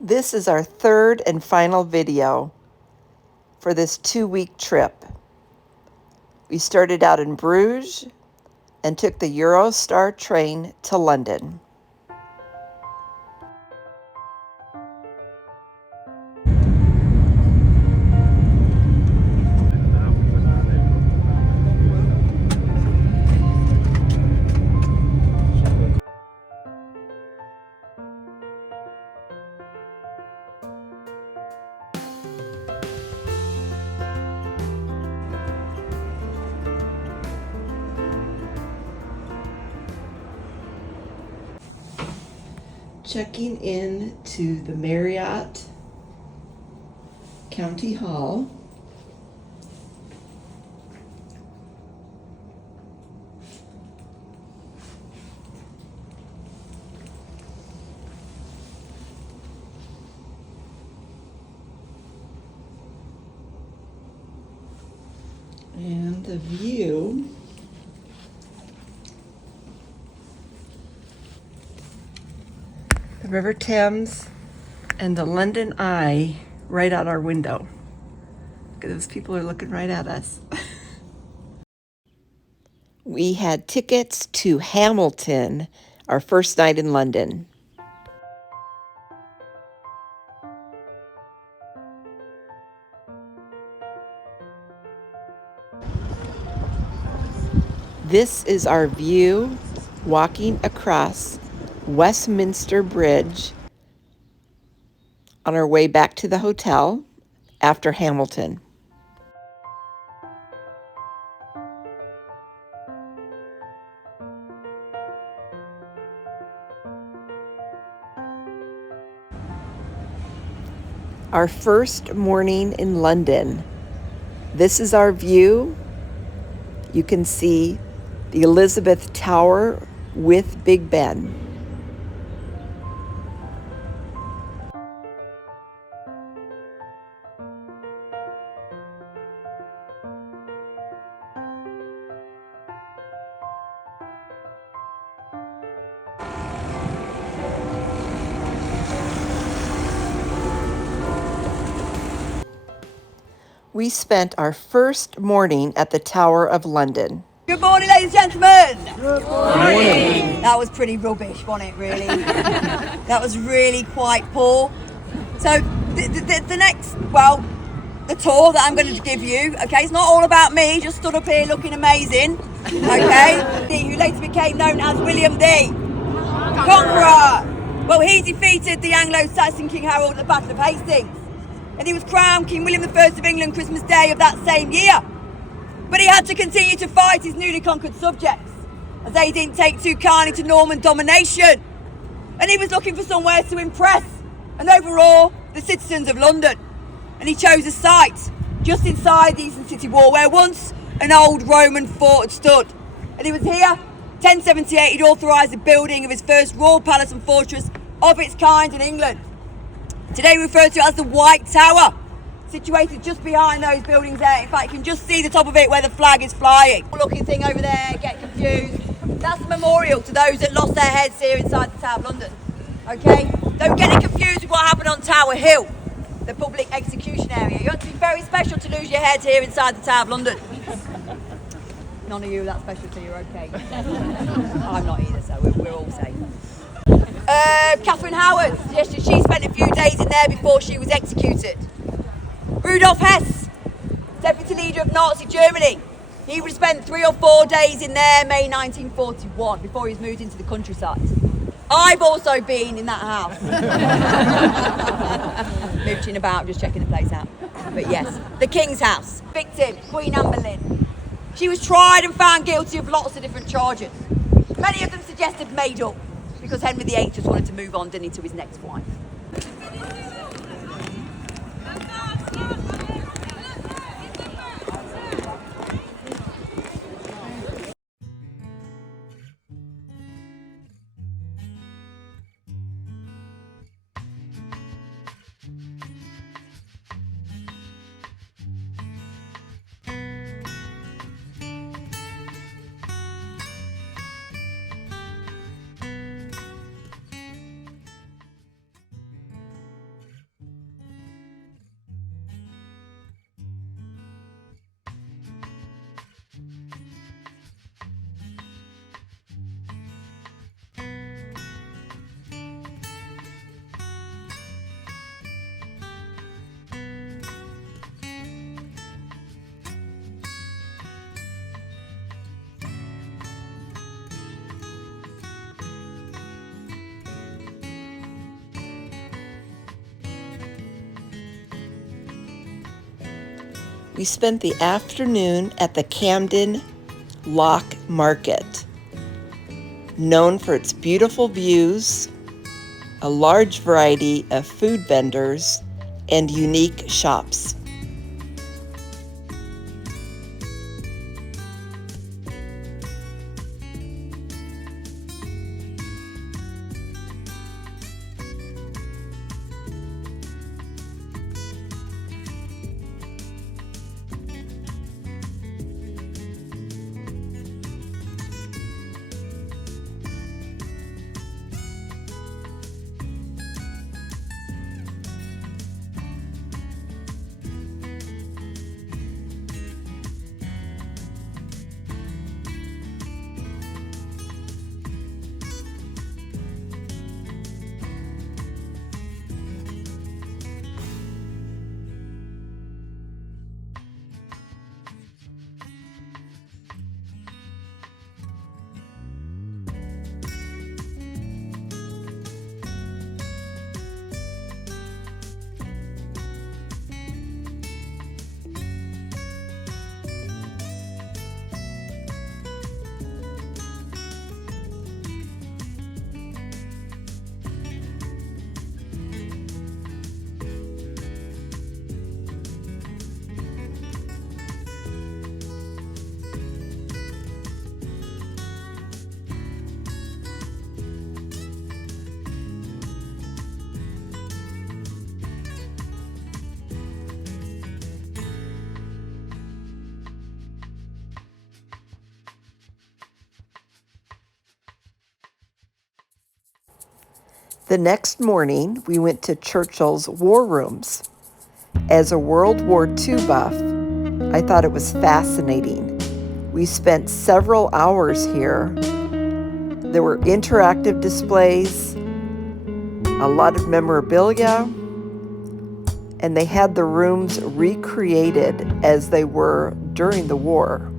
This is our third and final video for this 2-week trip. We started out in Bruges and took the Eurostar train to London. Checking in to the Marriott County Hall. And the view the River Thames and the London Eye right out our window. Look at those people are looking right at us. We had tickets to Hamilton our first night in London. This is our view walking across Westminster Bridge on our way back to the hotel after Hamilton. Our first morning in London. This is our view. You can see the Elizabeth Tower with Big Ben. We spent our first morning at the Tower of London. Good morning, ladies and gentlemen. Good morning. That was pretty rubbish, wasn't it, really? That was really quite poor. So the next, well, the tour that I'm going to give you, okay, it's not all about me, just stood up here looking amazing, okay, who later became known as William the Conqueror. Well, he defeated the Anglo-Saxon King Harold at the Battle of Hastings, and he was crowned King William I of England Christmas Day of that same year. But he had to continue to fight his newly conquered subjects, as they didn't take too kindly to Norman domination. And he was looking for somewhere to impress and overawe the citizens of London. And he chose a site just inside the Eastern City Wall where once an old Roman fort had stood. And he was here, 1078, he'd authorised the building of his first royal palace and fortress of its kind in England. Today we refer to it as the White Tower, situated just behind those buildings there. In fact, you can just see the top of it where the flag is flying. Looking thing over there, get confused. That's a memorial to those that lost their heads here inside the Tower of London. Okay? Don't get it confused with what happened on Tower Hill, the public execution area. You have to be very special to lose your head here inside the Tower of London. None of you are that special, so you're okay. I'm not either, so we're all safe. Catherine Howard, yes, she spent a few days in there before she was executed. Rudolf Hess, deputy leader of Nazi Germany. He would spend 3 or 4 days in there, May 1941, before he was moved into the countryside. I've also been in that house. Mooching about, just checking the place out. But yes, the King's house. Victim, Queen Anne Boleyn. She was tried and found guilty of lots of different charges. Many of them suggested made up, because Henry VIII just wanted to move on, didn't he, to his next wife. We spent the afternoon at the Camden Lock Market, known for its beautiful views, a large variety of food vendors, and unique shops. The next morning, we went to Churchill's War Rooms. As a World War II buff, I thought it was fascinating. We spent several hours here. There were interactive displays, a lot of memorabilia, and they had the rooms recreated as they were during the war.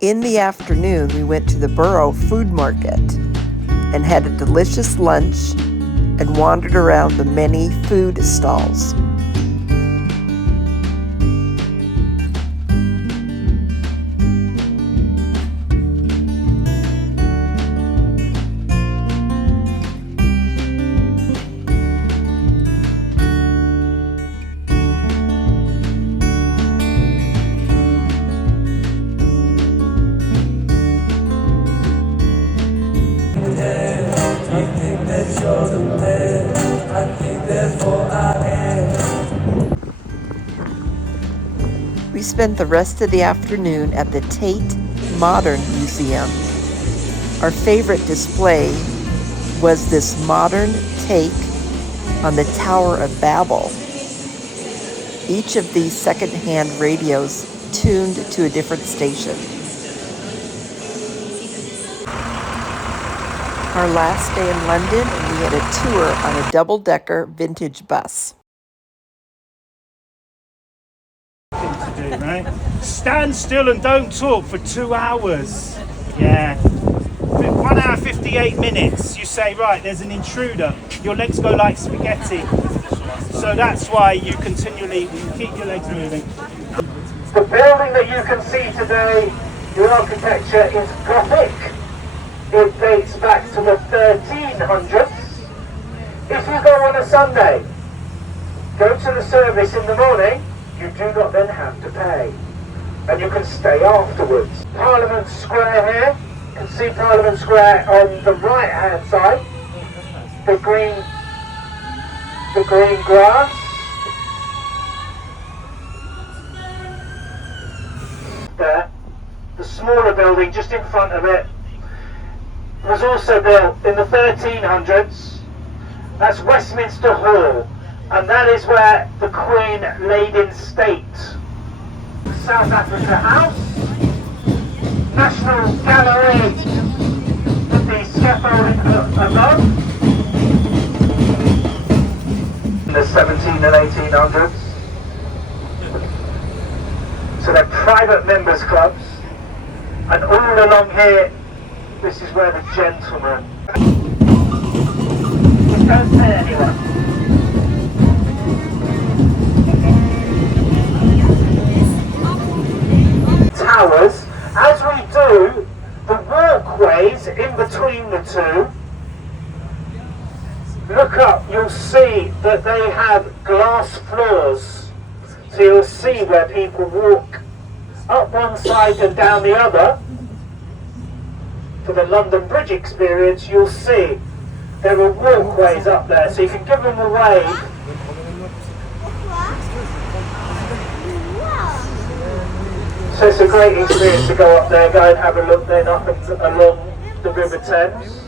In the afternoon, we went to the Borough Food Market and had a delicious lunch and wandered around the many food stalls. We spent the rest of the afternoon at the Tate Modern Museum. Our favorite display was this modern take on the Tower of Babel. Each of these second-hand radios tuned to a different station. Our last day in London, we had a tour on a double-decker vintage bus. Do, right? Stand still and don't talk for 2 hours. Yeah. 1 hour 58 minutes. You say, right, there's an intruder. Your legs go like spaghetti. So that's why you continually keep your legs moving. The building that you can see today, the architecture is Gothic. It dates back to the 1300s. If you go on a Sunday, go to the service in the morning, you do not then have to pay. And you can stay afterwards. Parliament Square here. You can see Parliament Square on the right hand side. The green grass. There. The smaller building just in front of it was also built in the 1300s. That's Westminster Hall, and that is where the Queen laid in state. South Africa House, National Gallery with the scaffolding above. In the 17 and 1800s. So they're private members clubs, and all along here, this is where the gentlemen. Just don't pay anyone. Towers, as we do the walkways in between the two, look up, you'll see that they have glass floors. So you'll see where people walk up one side and down the other. For the London Bridge experience, you'll see there are walkways up there, so you can give them a wave. So it's a great experience to go up there, go and have a look then up and along the River Thames.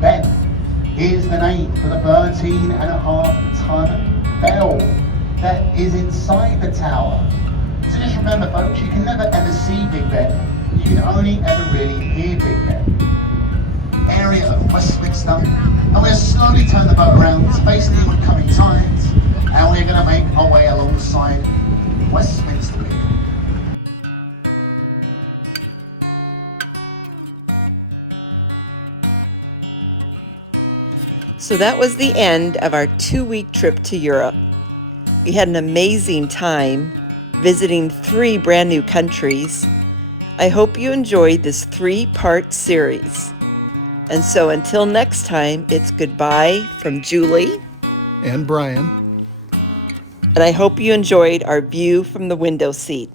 Ben is the name for the 13.5-ton bell that is inside the tower. So just remember folks, you can never ever see Big Ben. You can only ever really hear Big Ben. Area of Westminster, and we'll slowly turn the boat around to face the oncoming tides, and we're going to make our way alongside Westminster Pier. So that was the end of our 2-week trip to Europe. We had an amazing time visiting 3 brand new countries. I hope you enjoyed this 3-part series. And so until next time, it's goodbye from Julie and Brian. And I hope you enjoyed our view from the window seat.